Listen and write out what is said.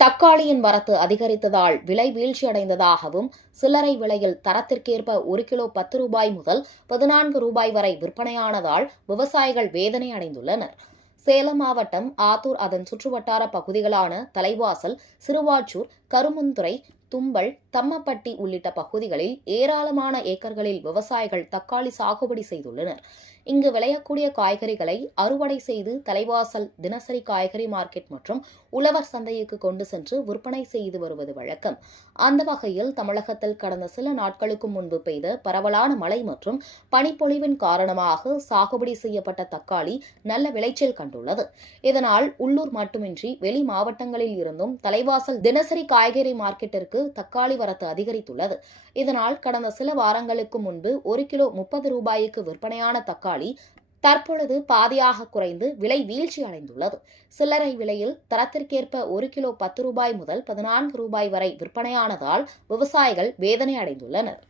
தக்காளியின் வரத்து அதிகரித்ததால் விலை வீழ்ச்சியடைந்ததாகவும், சில்லறை விலையில் தரத்திற்கேற்ப 1 கிலோ 10 ரூபாய் முதல் 14 ரூபாய் வரை விற்பனையானதால் விவசாயிகள் வேதனை அடைந்துள்ளனர். சேலம் மாவட்டம் ஆத்தூர், அதன் சுற்றுவட்டார பகுதிகளான தலைவாசல், சிறுவாச்சூர், கருமந்துறை, தும்பல், தம்மப்பட்டி உள்ளிட்ட பகுதிகளில் ஏராளமான ஏக்கர்களில் விவசாயிகள் தக்காளி சாகுபடி செய்துள்ளனர். இங்கு விளையக்கூடிய காய்கறிகளை அறுவடை செய்து தலைவாசல் தினசரி காய்கறி மார்க்கெட் மற்றும் உழவர் சந்தைக்கு கொண்டு சென்று விற்பனை செய்து வருவது வழக்கம். அந்த வகையில் தமிழகத்தில் கடந்த சில நாட்களுக்கு முன்பு பெய்த பரவலான மழை மற்றும் பனிப்பொழிவின் காரணமாக சாகுபடி செய்யப்பட்ட தக்காளி நல்ல விளைச்சல் கண்டுள்ளது. இதனால் உள்ளூர் மட்டுமின்றி வெளி மாவட்டங்களில் இருந்தும் தலைவாசல் தினசரி காய்கறி மார்க்கெட்டிற்கு தக்காளி வரத்து அதிகரித்துள்ளது. இதனால் கடந்த சில வாரங்களுக்கு முன்பு 1 கிலோ 30 ரூபாய்க்கு விற்பனையான தக்காளி தற்பொழுது பாதியாக குறைந்து விலை வீழ்ச்சி அடைந்துள்ளது. சில்லறை விலையில் தரத்திற்கேற்ப 1 கிலோ 10 ரூபாய் முதல் 14 ரூபாய் வரை விற்பனையானதால் விவசாயிகள் வேதனை அடைந்துள்ளனர்.